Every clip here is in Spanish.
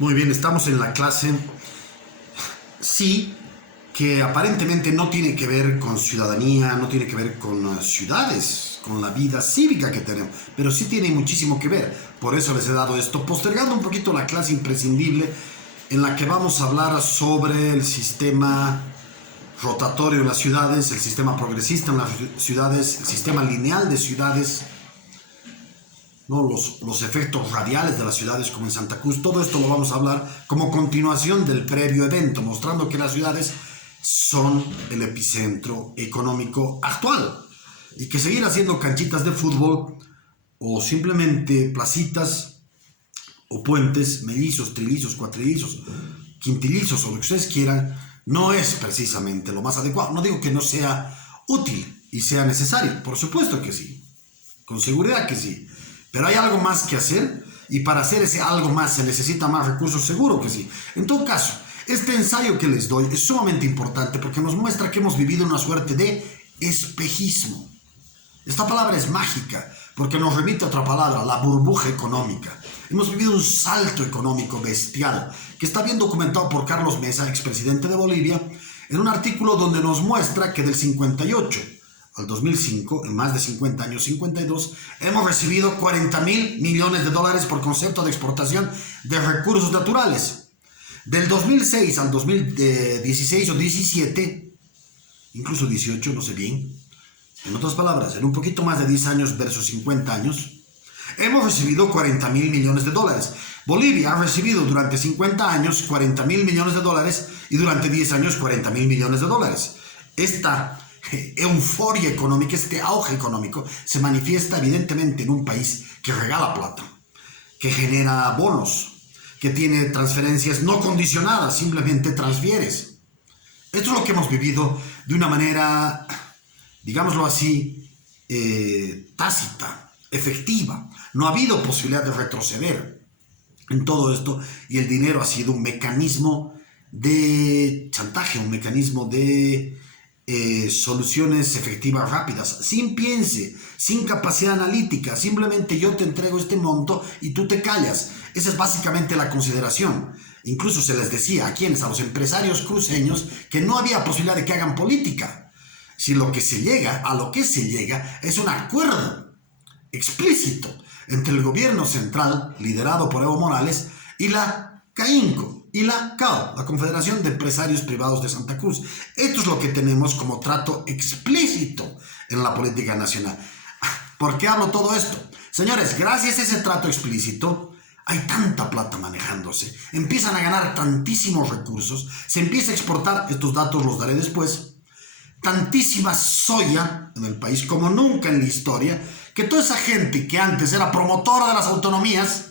Muy bien, estamos en la clase, sí, que aparentemente no tiene que ver con ciudadanía, no tiene que ver con ciudades, con la vida cívica que tenemos, pero sí tiene muchísimo que ver. Por eso les he dado esto, postergando un poquito la clase imprescindible en la que vamos a hablar sobre el sistema rotatorio en las ciudades, el sistema progresista en las ciudades, el sistema lineal de ciudades, ¿no? Los efectos radiales de las ciudades como en Santa Cruz. Todo esto lo vamos a hablar como continuación del previo evento, mostrando que las ciudades son el epicentro económico actual y que seguir haciendo canchitas de fútbol o simplemente placitas o puentes mellizos, trillizos, cuatrillizos, quintillizos o lo que ustedes quieran no es precisamente lo más adecuado. No digo que no sea útil y sea necesario, por supuesto que sí, con seguridad que sí. Pero hay algo más que hacer y para hacer ese algo más se necesita más recursos, seguro que sí. En todo caso, este ensayo que les doy es sumamente importante porque nos muestra que hemos vivido una suerte de espejismo. Esta palabra es mágica porque nos remite a otra palabra, la burbuja económica. Hemos vivido un salto económico bestial que está bien documentado por Carlos Mesa, expresidente de Bolivia, en un artículo donde nos muestra que del 58 al 2005, en más de 50 años, 52, hemos recibido 40.000 millones de dólares por concepto de exportación de recursos naturales. Del 2006 al 2016 o 17, incluso 18, no sé bien, en otras palabras, en un poquito más de 10 años versus 50 años, hemos recibido 40.000 millones de dólares. Bolivia ha recibido durante 50 años 40.000 millones de dólares y durante 10 años 40.000 millones de dólares. Esta euforia económica, este auge económico se manifiesta evidentemente en un país que regala plata, que genera bonos, que tiene transferencias no condicionadas, simplemente transfieres. Esto es lo que hemos vivido de una manera, digámoslo así, tácita, efectiva. No ha habido posibilidad de retroceder en todo esto y el dinero ha sido un mecanismo de chantaje, un mecanismo de soluciones efectivas rápidas, sin piense, sin capacidad analítica, simplemente yo te entrego este monto y tú te callas. Esa es básicamente la consideración. Incluso se les decía a quienes, a los empresarios cruceños, que no había posibilidad de que hagan política. Si lo que se llega, a lo que se llega, es un acuerdo explícito entre el gobierno central, liderado por Evo Morales, y la CAINCO, y la CAO, la Confederación de Empresarios Privados de Santa Cruz. Esto es lo que tenemos como trato explícito en la política nacional. ¿Por qué hablo todo esto? Señores, gracias a ese trato explícito, hay tanta plata manejándose, empiezan a ganar tantísimos recursos, se empieza a exportar, estos datos los daré después, tantísima soya en el país como nunca en la historia, que toda esa gente que antes era promotora de las autonomías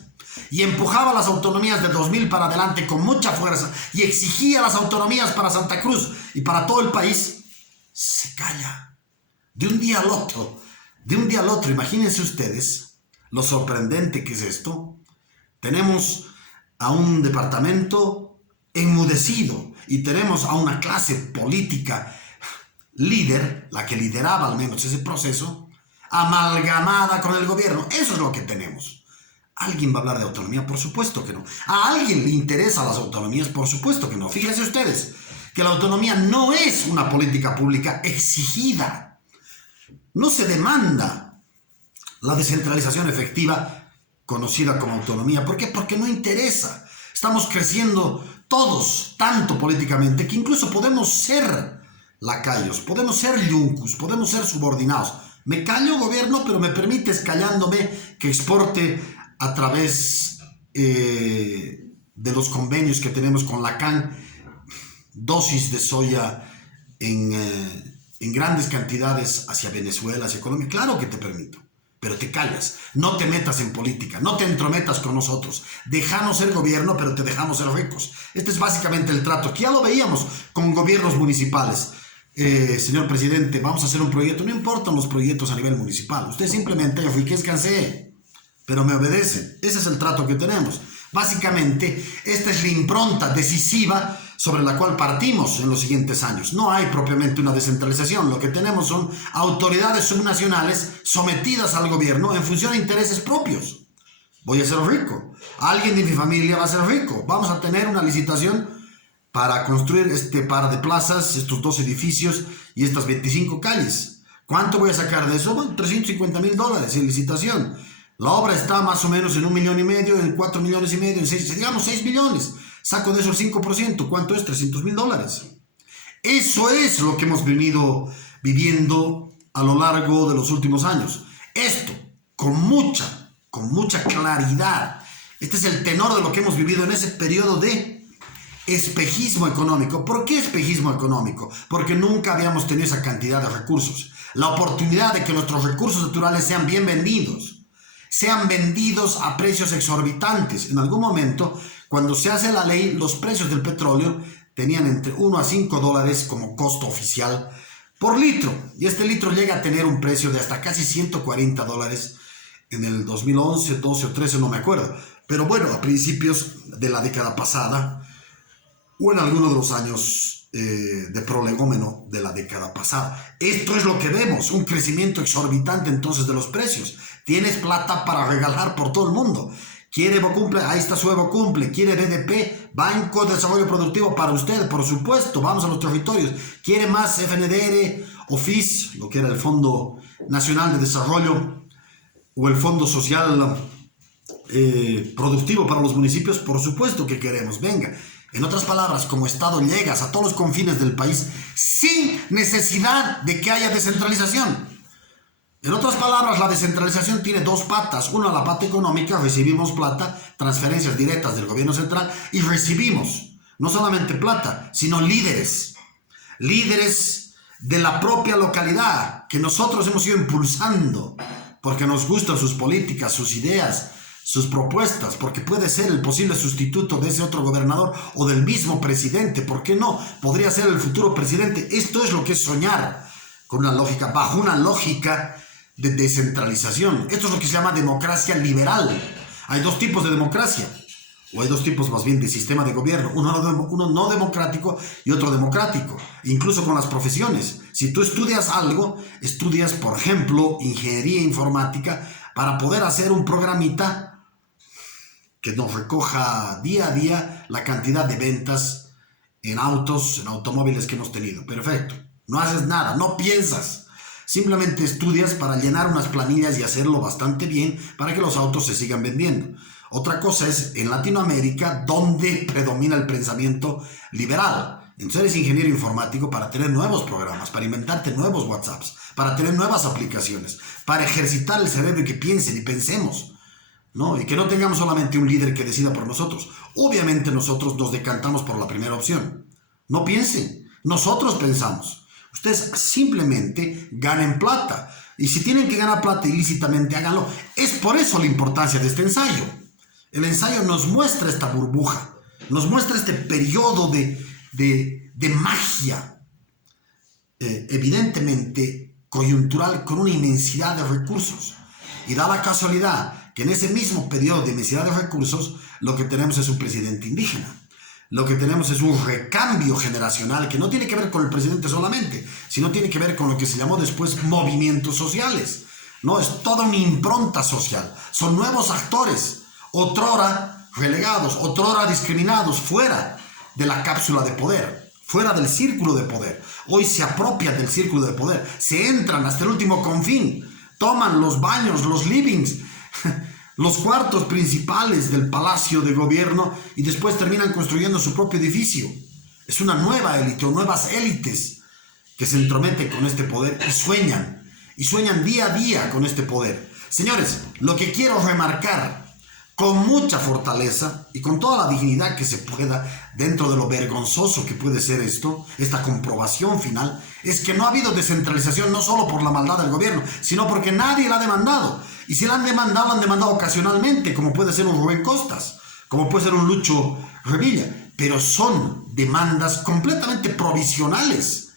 y empujaba las autonomías de 2000 para adelante con mucha fuerza y exigía las autonomías para Santa Cruz y para todo el país, se calla. De un día al otro, imagínense ustedes lo sorprendente que es esto. Tenemos a un departamento enmudecido y tenemos a una clase política líder, la que lideraba al menos ese proceso, amalgamada con el gobierno. Eso es lo que tenemos. ¿Alguien va a hablar de autonomía? Por supuesto que no. ¿A alguien le interesan las autonomías? Por supuesto que no. Fíjense ustedes que la autonomía no es una política pública exigida. No se demanda la descentralización efectiva conocida como autonomía. ¿Por qué? Porque no interesa. Estamos creciendo todos tanto políticamente que incluso podemos ser lacayos, podemos ser yuncus, podemos ser subordinados. Me callo, gobierno, pero me permites, callándome, que exporte a través de los convenios que tenemos con la CAN, dosis de soya en grandes cantidades hacia Venezuela, hacia Colombia. Claro que te permito, pero te callas, no te metas en política, no te entrometas con nosotros, déjanos ser gobierno, pero te dejamos ser ricos. Este es básicamente el trato, que ya lo veíamos con gobiernos municipales. Señor presidente, vamos a hacer un proyecto, no importan los proyectos a nivel municipal, usted simplemente enriquezcanse, pero me obedecen. Ese es el trato que tenemos. Básicamente, esta es la impronta decisiva sobre la cual partimos en los siguientes años. No hay propiamente una descentralización. Lo que tenemos son autoridades subnacionales sometidas al gobierno en función de intereses propios. voy a ser rico. Alguien de mi familia va a ser rico. Vamos a tener una licitación para construir este par de plazas, estos 2 edificios y estas 25 calles. ¿Cuánto voy a sacar de eso? Bueno, $350,000 en licitación. La obra está más o menos en 1,5 millones, en 4,5 millones, en 6, digamos 6 millones. Saco de eso el 5%. ¿Cuánto es? $300,000. Eso es lo que hemos venido viviendo a lo largo de los últimos años. Esto, con mucha claridad. Este es el tenor de lo que hemos vivido en ese periodo de espejismo económico. ¿Por qué espejismo económico? Porque nunca habíamos tenido esa cantidad de recursos. La oportunidad de que nuestros recursos naturales sean bien vendidos. Sean vendidos a precios exorbitantes. En algún momento, cuando se hace la ley, los precios del petróleo tenían entre 1 a 5 dólares como costo oficial por litro. Y este litro llega a tener un precio de hasta casi 140 dólares en el 2011, 12 o 13, no me acuerdo. Pero bueno, a principios de la década pasada, o en alguno de los años de prolegómeno de la década pasada. Esto es lo que vemos, un crecimiento exorbitante entonces de los precios. Tienes plata para regalar por todo el mundo. ¿Quiere Evocumple? Ahí está su Evocumple. ¿Quiere BDP? Banco de Desarrollo Productivo para usted, por supuesto. Vamos a los territorios. ¿Quiere más FNDR o FIS, lo que era el Fondo Nacional de Desarrollo o el Fondo Social Productivo para los municipios? Por supuesto que queremos. Venga. En otras palabras, como Estado llegas a todos los confines del país sin necesidad de que haya descentralización. En otras palabras, la descentralización tiene 2 patas. Una, la pata económica, recibimos plata, transferencias directas del gobierno central, y recibimos no solamente plata, sino líderes. Líderes de la propia localidad que nosotros hemos ido impulsando porque nos gustan sus políticas, sus ideas, sus propuestas, porque puede ser el posible sustituto de ese otro gobernador o del mismo presidente. ¿Por qué no? Podría ser el futuro presidente. Esto es lo que es soñar con una lógica, bajo una lógica de descentralización. Esto es lo que se llama democracia liberal. Hay 2 tipos de democracia, o hay 2 tipos más bien de sistema de gobierno, uno no democrático y otro democrático, incluso con las profesiones. Si tú estudias algo, estudias, por ejemplo, ingeniería informática para poder hacer un programita que nos recoja día a día la cantidad de ventas en autos, en automóviles que hemos tenido. Perfecto. No haces nada, no piensas. Simplemente estudias para llenar unas planillas y hacerlo bastante bien para que los autos se sigan vendiendo. Otra cosa es en Latinoamérica, donde predomina el pensamiento liberal. Entonces eres ingeniero informático para tener nuevos programas, para inventarte nuevos WhatsApps, para tener nuevas aplicaciones, para ejercitar el cerebro y que piensen y pensemos, ¿no? Y que no tengamos solamente un líder que decida por nosotros. Obviamente nosotros nos decantamos por la primera opción. No piensen, nosotros pensamos. Ustedes simplemente ganen plata. Y si tienen que ganar plata ilícitamente, háganlo. Es por eso la importancia de este ensayo. El ensayo nos muestra esta burbuja, nos muestra este periodo de magia, evidentemente coyuntural, con una inmensidad de recursos. Y da la casualidad que en ese mismo periodo de inmensidad de recursos, lo que tenemos es un presidente indígena. Lo que tenemos es un recambio generacional que no tiene que ver con el presidente solamente, sino tiene que ver con lo que se llamó después movimientos sociales. No, es toda una impronta social. Son nuevos actores, otrora relegados, otrora discriminados, fuera de la cápsula de poder, fuera del círculo de poder. Hoy se apropian del círculo de poder, se entran hasta el último confín, toman los baños, los livings, los cuartos principales del palacio de gobierno y después terminan construyendo su propio edificio. Es una nueva élite o nuevas élites que se entrometen con este poder y sueñan día a día con este poder. Señores, lo que quiero remarcar con mucha fortaleza y con toda la dignidad que se pueda dentro de lo vergonzoso que puede ser esto, esta comprobación final, es que no ha habido descentralización no solo por la maldad del gobierno, sino porque nadie la ha demandado. Y si la han demandado ocasionalmente, como puede ser un Rubén Costas, como puede ser un Lucho Revilla, pero son demandas completamente provisionales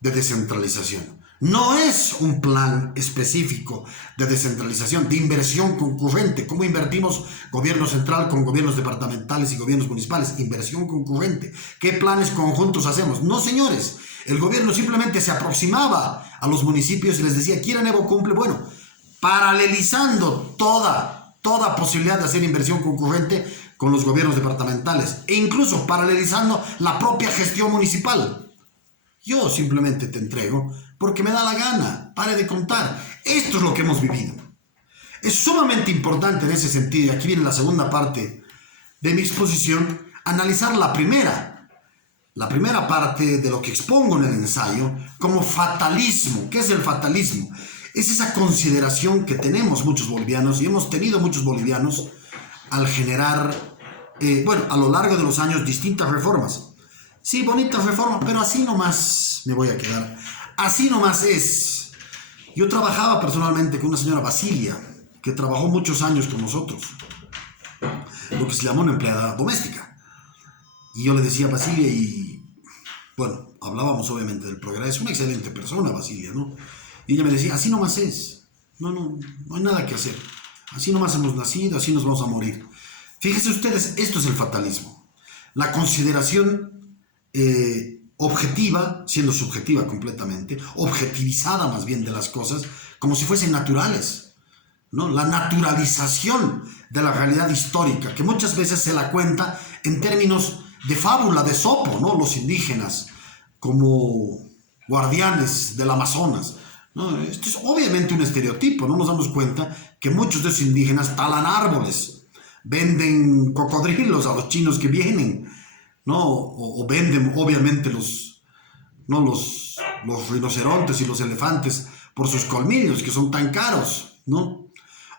de descentralización. No es un plan específico de descentralización, de inversión concurrente. ¿Cómo invertimos gobierno central con gobiernos departamentales y gobiernos municipales? Inversión concurrente. ¿Qué planes conjuntos hacemos? No, señores. El gobierno simplemente se aproximaba a los municipios y les decía, ¿quieren Evocumple? Bueno, paralelizando toda toda posibilidad de hacer inversión concurrente con los gobiernos departamentales e incluso paralelizando la propia gestión municipal. Yo simplemente te entrego porque me da la gana, pare de contar. Esto es lo que hemos vivido. Es sumamente importante en ese sentido, y aquí viene la segunda parte de mi exposición, analizar la primera parte de lo que expongo en el ensayo como fatalismo. ¿Qué es el fatalismo? Es esa consideración que tenemos muchos bolivianos y hemos tenido muchos bolivianos al generar, a lo largo de los años, distintas reformas. Sí, bonitas reformas, pero así nomás me voy a quedar. Así nomás es. Yo trabajaba personalmente con una señora Basilia, que trabajó muchos años con nosotros, lo que se llamó una empleada doméstica. Y yo le decía a Basilia y, bueno, hablábamos obviamente del progreso, una excelente persona Basilia, ¿no? Y ella me decía, así nomás es, no hay nada que hacer, así nomás hemos nacido, así nos vamos a morir. Fíjense ustedes, esto es el fatalismo, la consideración objetiva, siendo subjetiva completamente, objetivizada más bien de las cosas, como si fuesen naturales, ¿no? La naturalización de la realidad histórica, que muchas veces se la cuenta en términos de fábula, de Sopo, ¿no? Los indígenas como guardianes del Amazonas, ¿no? Esto es obviamente un estereotipo, no nos damos cuenta que muchos de esos indígenas talan árboles, venden cocodrilos a los chinos que vienen, ¿no? O venden obviamente los rinocerontes y los elefantes por sus colmillos, que son tan caros, ¿no?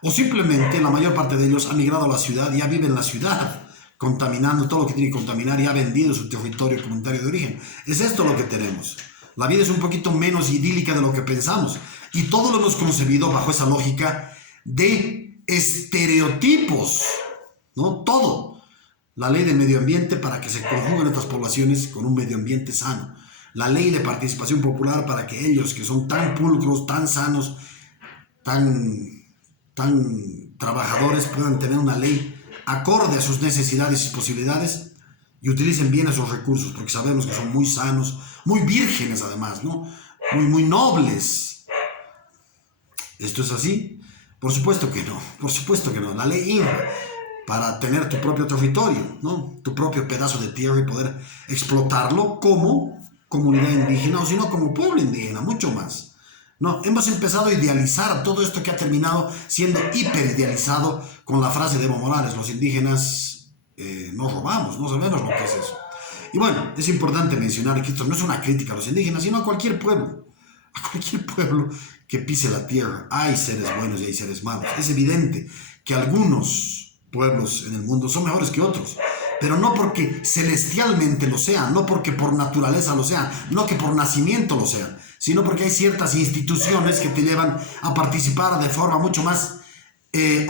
O simplemente la mayor parte de ellos ha migrado a la ciudad y ya vive en la ciudad, contaminando todo lo que tiene que contaminar y ha vendido su territorio comunitario de origen. Es esto lo que tenemos. La vida es un poquito menos idílica de lo que pensamos y todo lo hemos concebido bajo esa lógica de estereotipos, ¿no? Todo. La ley del medio ambiente para que se conjuguen estas poblaciones con un medio ambiente sano. La ley de participación popular para que ellos que son tan pulcros, tan sanos, tan trabajadores puedan tener una ley acorde a sus necesidades y posibilidades y utilicen bien esos recursos, porque sabemos que son muy sanos, muy vírgenes además, ¿no? Muy nobles. ¿Esto es así? Por supuesto que no, por supuesto que no. La ley INRA, para tener tu propio territorio, ¿no? Tu propio pedazo de tierra y poder explotarlo como comunidad indígena o si no como pueblo indígena, mucho más. No, hemos empezado a idealizar todo esto que ha terminado siendo hiperidealizado con la frase de Evo Morales, los indígenas no robamos, no sabemos lo que es eso. Y bueno, es importante mencionar que esto no es una crítica a los indígenas, sino a cualquier pueblo que pise la tierra. Hay seres buenos y hay seres malos. Es evidente que algunos pueblos en el mundo son mejores que otros, pero no porque celestialmente lo sean, no porque por naturaleza lo sean, no que por nacimiento lo sean, sino porque hay ciertas instituciones que te llevan a participar de forma mucho más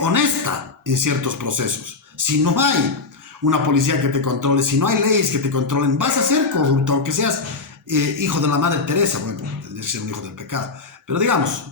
honesta en ciertos procesos. Si no hay una policía que te controle, si no hay leyes que te controlen, vas a ser corrupto, aunque seas hijo de la Madre Teresa. Bueno, tendrías que ser un hijo del pecado, pero digamos,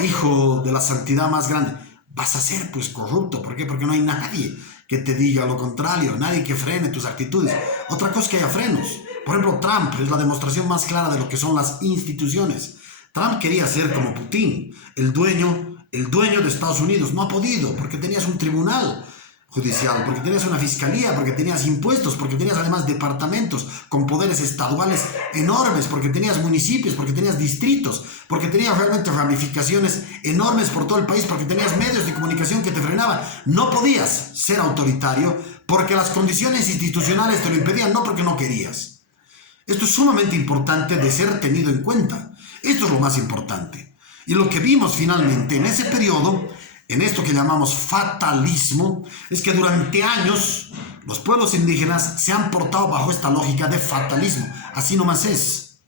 hijo de la santidad más grande, vas a ser pues corrupto. ¿Por qué? Porque no hay nadie que te diga lo contrario, nadie que frene tus actitudes. Otra cosa es que haya frenos. Por ejemplo, Trump es la demostración más clara de lo que son las instituciones. Trump quería ser como Putin, el dueño de Estados Unidos. No ha podido, porque tenías un tribunal judicial, porque tenías una fiscalía, porque tenías impuestos, porque tenías además departamentos con poderes estaduales enormes, porque tenías municipios, porque tenías distritos, porque tenías realmente ramificaciones enormes por todo el país, porque tenías medios de comunicación que te frenaban. No podías ser autoritario porque las condiciones institucionales te lo impedían, no porque no querías. Esto es sumamente importante de ser tenido en cuenta. Esto es lo más importante. Y lo que vimos finalmente en ese periodo, en esto que llamamos fatalismo, es que durante años los pueblos indígenas se han portado bajo esta lógica de fatalismo. Así nomás es.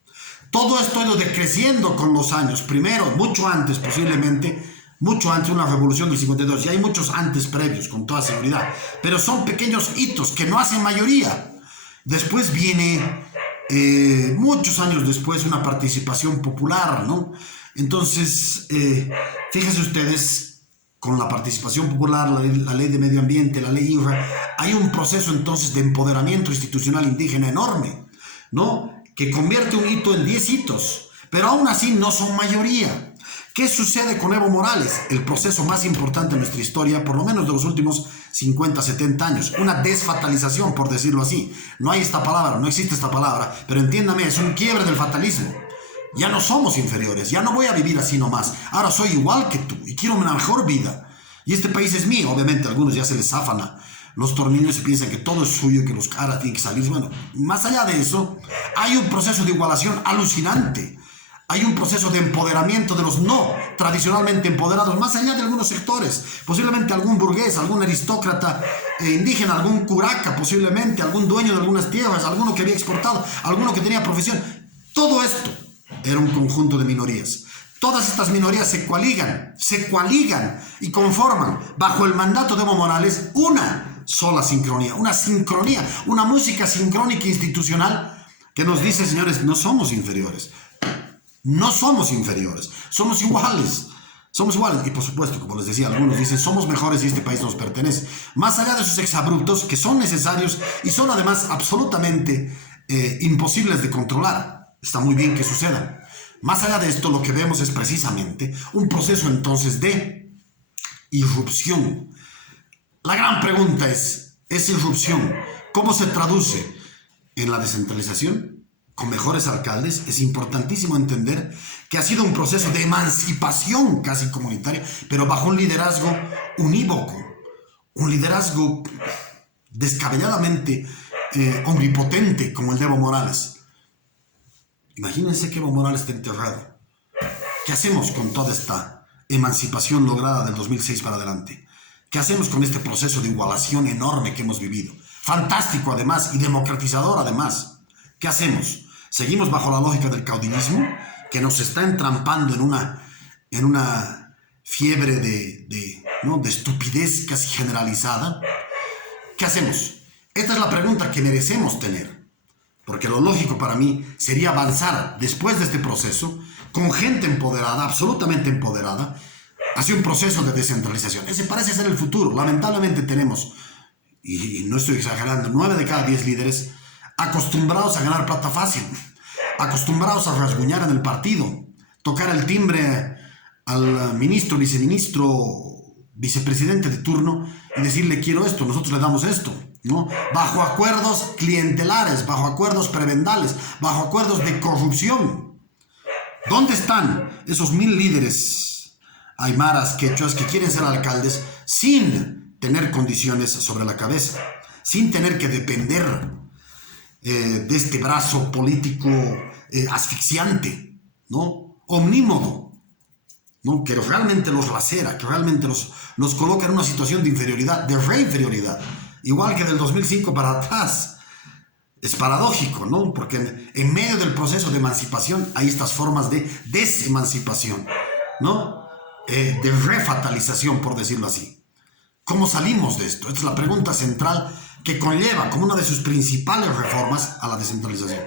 Todo esto ha ido decreciendo con los años. Primero, mucho antes posiblemente, mucho antes de una revolución del 52. Y hay muchos antes previos, con toda seguridad. Pero son pequeños hitos que no hacen mayoría. Después viene, muchos años después, una participación popular, ¿no? Entonces, fíjense ustedes, con la participación popular, la ley de medio ambiente, la ley INRA, hay un proceso entonces de empoderamiento institucional indígena enorme, ¿no? Que convierte un hito en 10 hitos, pero aún así no son mayoría. ¿Qué sucede con Evo Morales? El proceso más importante de nuestra historia, por lo menos de los últimos 50, 70 años. Una desfatalización, por decirlo así. No hay esta palabra, no existe esta palabra, pero entiéndame, es un quiebre del fatalismo. Ya no somos inferiores, ya no voy a vivir así nomás. Ahora soy igual que tú y quiero una mejor vida. Y este país es mío. Obviamente a algunos ya se les zafan los tornillos y piensan que todo es suyo y que los caras tienen que salir. Bueno, más allá de eso, hay un proceso de igualación alucinante. Hay un proceso de empoderamiento de los no tradicionalmente empoderados, más allá de algunos sectores. Posiblemente algún burgués, algún aristócrata indígena, algún curaca, posiblemente algún dueño de algunas tierras, alguno que había exportado, alguno que tenía profesión. Todo esto era un conjunto de minorías. Todas estas minorías se coaligan y conforman bajo el mandato de Evo Morales una sola sincronía, una música sincrónica institucional que nos dice, señores, no somos inferiores. No somos inferiores, somos iguales. Somos iguales. Y por supuesto, como les decía, algunos dicen, somos mejores y este país nos pertenece. Más allá de esos exabruptos que son necesarios y son además absolutamente imposibles de controlar. Está muy bien que sucedan. Más allá de esto, lo que vemos es precisamente un proceso entonces de irrupción. La gran pregunta es, ¿esa irrupción cómo se traduce en la descentralización? Con mejores alcaldes. Es importantísimo entender que ha sido un proceso de emancipación casi comunitaria, pero bajo un liderazgo unívoco, un liderazgo descabelladamente omnipotente como el de Evo Morales. Imagínense que Evo Morales está enterrado. ¿Qué hacemos con toda esta emancipación lograda del 2006 para adelante? ¿Qué hacemos con este proceso de igualación enorme que hemos vivido? Fantástico además y democratizador además. ¿Qué hacemos? ¿Seguimos bajo la lógica del caudillismo que nos está entrampando en una fiebre de estupidez casi generalizada? ¿Qué hacemos? Esta es la pregunta que merecemos tener. Porque lo lógico para mí sería avanzar después de este proceso con gente empoderada, absolutamente empoderada, hacia un proceso de descentralización. Ese parece ser el futuro. Lamentablemente tenemos, y no estoy exagerando, 9 de cada 10 líderes acostumbrados a ganar plata fácil, acostumbrados a rasguñar en el partido, tocar el timbre al ministro, viceministro, vicepresidente de turno y decirle quiero esto, nosotros le damos esto, ¿no? Bajo acuerdos clientelares, bajo acuerdos prebendales, bajo acuerdos de corrupción. ¿Dónde están esos 1000 líderes aymaras, quechuas que quieren ser alcaldes sin tener condiciones sobre la cabeza, sin tener que depender de este brazo político asfixiante, ¿no? Omnímodo, ¿no? Que realmente los lacera, que realmente los coloca en una situación de inferioridad, de reinferioridad, igual que del 2005 para atrás. Es paradójico, ¿no? Porque en medio del proceso de emancipación hay estas formas de desemancipación, ¿no? De refatalización, por decirlo así. ¿Cómo salimos de esto? Esta es la pregunta central que conlleva como una de sus principales reformas a la descentralización.